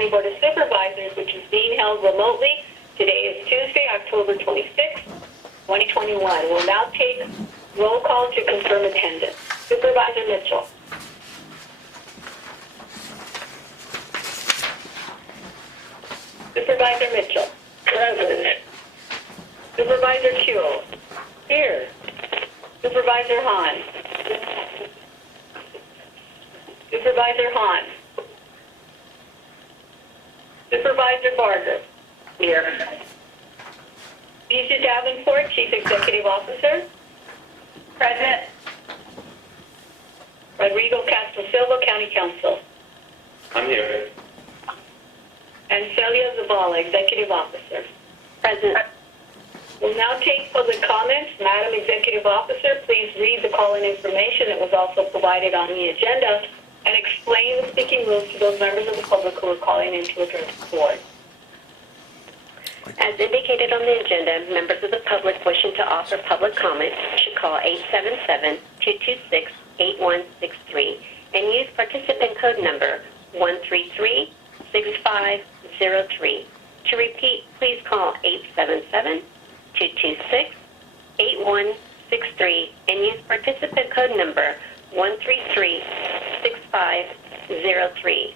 County Board of Supervisors, which is being held remotely. Today is Tuesday, October 26, 2021. We'll now take roll call to confirm attendance. Supervisor Mitchell. Supervisor Mitchell. Present. Supervisor Kuehl. Here. Supervisor Hahn. Supervisor Hahn. Supervisor Barger. Here. Bijou Davenport, Chief Executive Officer. Present. Rodrigo Castro Silva, County Counsel. I'm here. And Celia Zavala, Executive Officer. Present. We'll now take public comments. Madam Executive Officer, please read the call-in information that was also provided on the agenda and explain the speaking rules to those members of the public who are calling in to address the board. As indicated on the agenda, members of the public wishing to offer public comment should call 877-226-8163 and use participant code number 133-6503. To repeat, please call 877-226-8163 and use participant code number 133-6503.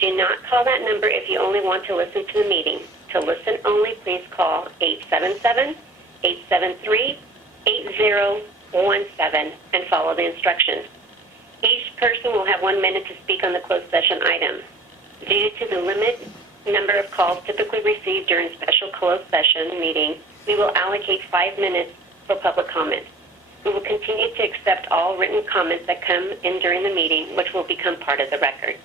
Do not call that number if you only want to listen to the meeting. To listen only, please call 877-873-8017 and follow the instructions. Each person will have 1 minute to speak on the closed session item. Due to the limited number of calls typically received during special closed session meetings, we will allocate 5 minutes for public comment. We will continue to accept all written comments that come in during the meeting, which will become part of the record.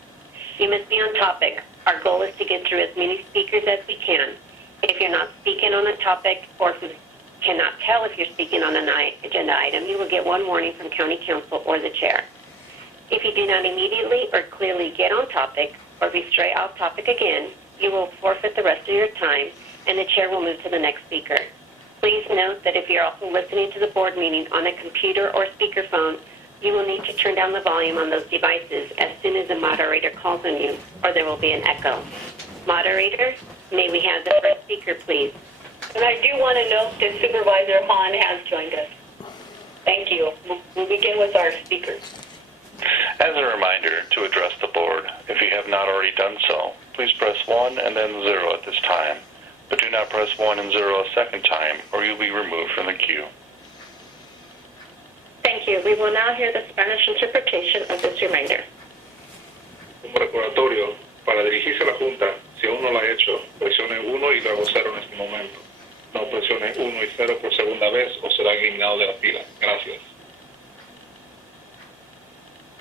You must be on topic. Our goal is to get through as many speakers as we can. If you're not speaking on a topic or if you cannot tell if you're speaking on an agenda item, you will get one warning from County Counsel or the chair. If you do not immediately or clearly get on topic or if you stray off topic again, you will forfeit the rest of your time and the chair will move to the next speaker. Please note that if you're also listening to the board meeting on a computer or speakerphone, you will need to turn down the volume on those devices as soon as the moderator calls on you, or there will be an echo. Moderator, may we have the first speaker, please? And I do want to note that Supervisor Hahn has joined us. Thank you. We'll begin with our speakers. As a reminder to address the board, if you have not already done so, please press 1 and then 0 at this time. But do not press 1 and 0 a second time, or you'll be removed from the queue. Thank you. We will now hear the Spanish interpretation of this reminder. Un recordatorio para dirigirse a la Junta, si aún no lo ha hecho, presione 1 y luego 0 en este momento. No presione 1 y 0 por segunda vez o será eliminado de la fila. Gracias.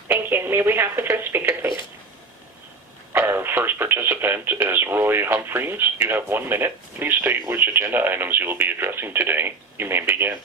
Thank you. May we have the first speaker, please? Our first participant is Roy Humphreys. You have 1 minute. Please state which agenda items you will be addressing today. You may begin.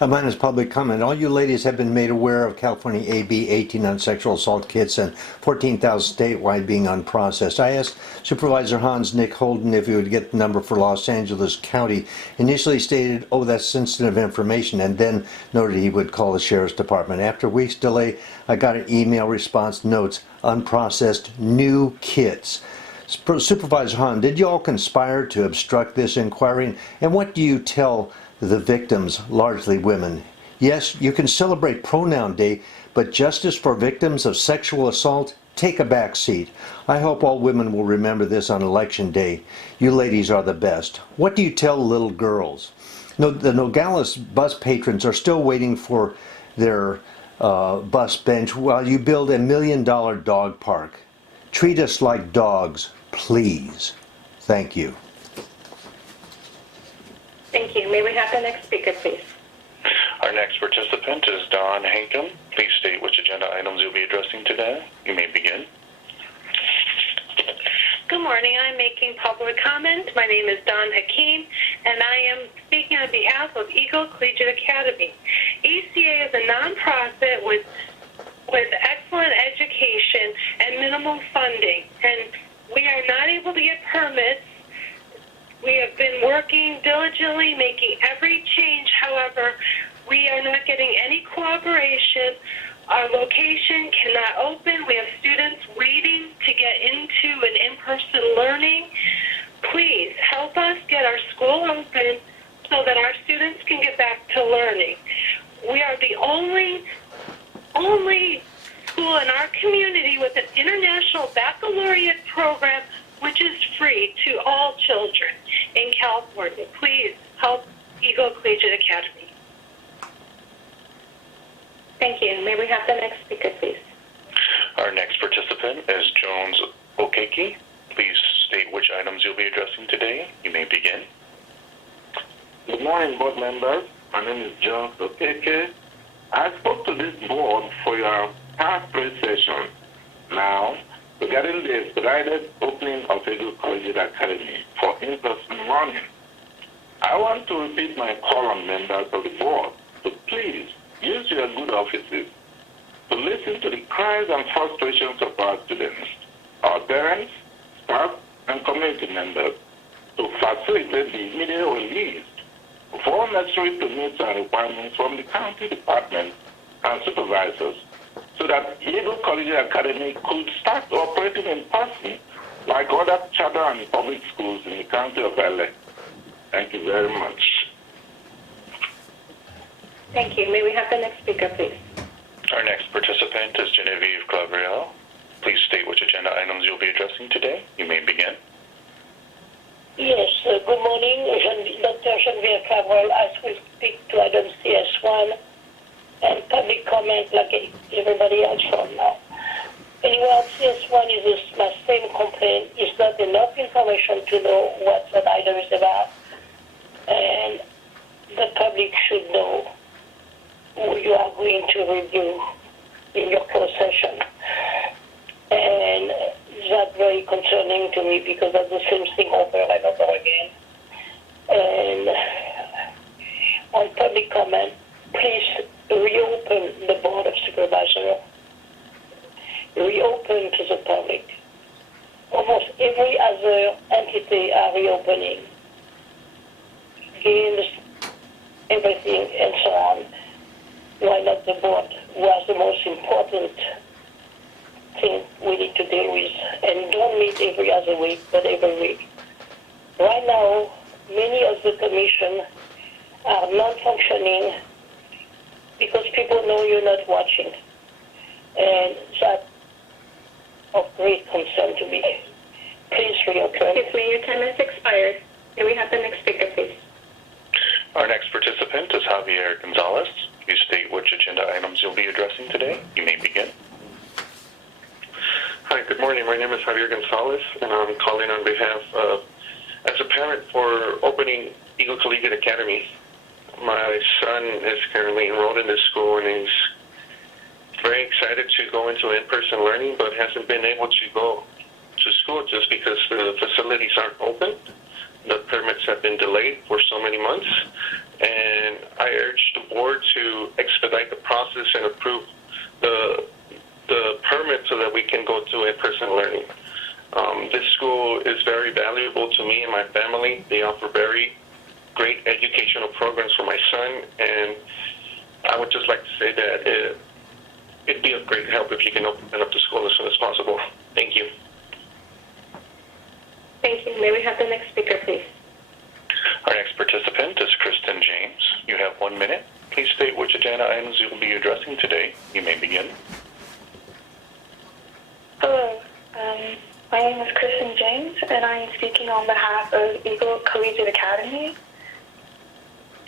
Mine is public comment. All you ladies have been made aware of California AB 18 on sexual assault kits and 14,000 statewide being unprocessed. I asked Supervisor Hans Nick Holden if he would get the number for Los Angeles County. Initially stated, oh, that's sensitive information, and then noted he would call the Sheriff's Department. After weeks delay, I got an email response, notes, unprocessed new kits. Supervisor Hahn, did you all conspire to obstruct this inquiry? And what do you tell the victims, largely women? Yes, you can celebrate Pronoun Day, but justice for victims of sexual assault, take a back seat. I hope all women will remember this on Election Day. You ladies are the best. What do you tell little girls? No, the Nogales bus patrons are still waiting for their bus bench while you build $1 million dog park. Treat us like dogs, please. Thank you. Thank you. May we have the next speaker, please? Our next participant is Don Hankum. Please state which agenda items you'll be addressing today. You may begin. Good morning. I'm making public comment. My name is Don Hakeem, and I am speaking on behalf of Eagle Collegiate Academy. ECA is a nonprofit with excellent education and minimal funding, and we are not able to get permits. We have been working diligently, making every change. However, we are not getting any cooperation. Our location cannot open. We have students waiting to get into an in-person school open so that our students can get back to learning. We are the only school in our community with an international baccalaureate program, which is free to all children in California. Please help Eagle Collegiate Academy. Thank you. May we have the next speaker, please? Our next participant is Jones Hoseki. Please state which items you'll be addressing today. You may begin. Good morning, board members. My name is John Hoseki. I spoke to this board for your past pre-session. Now, regarding the expedited opening of Eagle Collegiate Academy for in-person learning, I want to repeat my call on members of the board to please use your good offices to listen to the cries and frustrations of our students, our parents, staff, and community members to facilitate the immediate release of all necessary permits and requirements from the county department and supervisors so that Eagle Collegiate Academy could start operating in person like other charter and public schools in the county of LA. Thank you very much. Thank you. May we have the next speaker, please? Our next participant is Genevieve Gabriella. Please state which agenda items you'll be addressing today. You may begin. Yes, good morning, Dr. Javier Gonzales. I will speak to item CS1 and public comment like everybody else from now. Anyway, CS1 is my same complaint. It's not enough information to know what that item is about, and the public should know who you are going to review in your closed session. And that's very concerning to me because that's the same thing over and over again. And on public comment, please reopen the Board of Supervisors. Reopen to the public. Almost every other entity are reopening. Games, everything, and so on. Why not the board was the most important thing we need to deal with? And don't meet every other week, but every week. Right now, many of the commission are not functioning because people know you're not watching. And that's of great concern to me. Please reopen. Excuse me, your time has expired. May we have the next speaker, please? Our next participant is Javier Gonzales. Please state which agenda items you'll be addressing today. You may begin. Hi, good morning. My name is Javier Gonzales, and I'm calling on behalf of, as a parent for opening Eagle Collegiate Academy. My son is currently enrolled in this school, and he's very excited to go into in-person learning, but hasn't been able to go to school just because the facilities aren't open. The permits have been delayed for so many months, and I urge the board to expedite the process and approve the permit so that we can go to in-person learning. This school is very valuable to me and my family. They offer very great educational programs for my son, and I would just like to say that it'd be of great help if you can open up the school as soon as possible. Thank you. Thank you. May we have the next speaker, please? Our next participant is Kristen James. You have 1 minute. Please state which agenda items you will be addressing today. You may begin. Hello, my name is Kristen James, and I am speaking on behalf of Eagle Collegiate Academy.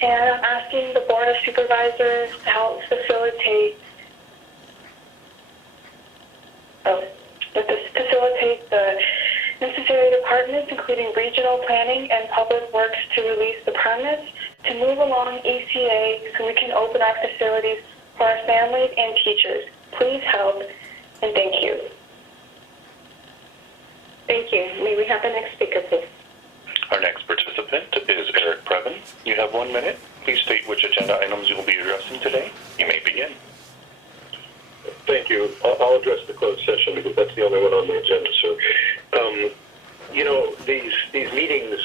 And I'm asking the Board of Supervisors to help facilitate the necessary departments, including regional planning and public works, to release the permits to move along ECA so we can open our facilities for our families and teachers. Please help, and thank you. Thank you. May we have the next speaker, please? Our next participant is Eric Previn. You have 1 minute. Please state which agenda items you will be addressing today. You may begin. Thank you. I'll address the closed session because that's the only one on the agenda, sir. These meetings,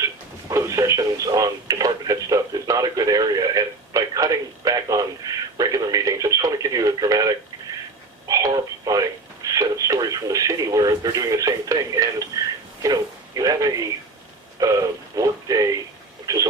closed sessions on department head stuff is not a good area, and by cutting back on regular meetings, I just want to give you a dramatic, horrifying set of stories from the city where they're doing the same thing. And, you have a work day, which is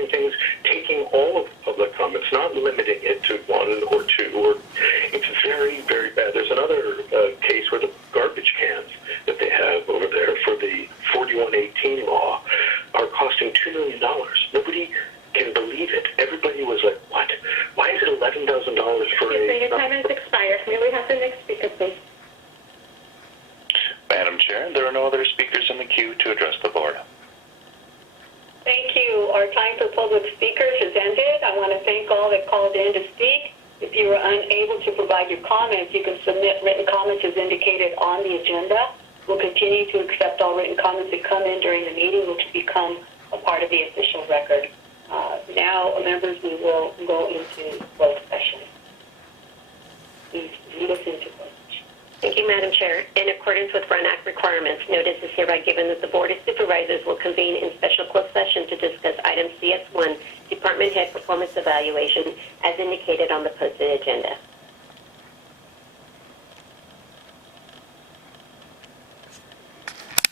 summarizing things, taking all of the public comments, not limiting it to one or two. Or it's very, very bad. There's another case where the garbage cans that they have over there for the 4118 law are costing $2 million. Nobody can believe it. Everybody was like, what? Why is it $11,000 for Your time has expired. May we have the next speaker, please? Madam Chair, there are no other speakers in the queue to address the board. Thank you. Our time for public speakers has ended. I want to thank all that called in to speak. If you were unable to provide your comments, you can submit written comments as indicated on the agenda. We'll continue to accept all written comments that come in during the meeting, which become a part of the official record. Now, members, we will go into closed session. Please lead us into closed session. Thank you, Madam Chair. In accordance with Run Act requirements, notice is hereby given that the Board of Supervisors will convene in special closed session to discuss item CS1, Department Head Performance Evaluation, as indicated on the posted agenda.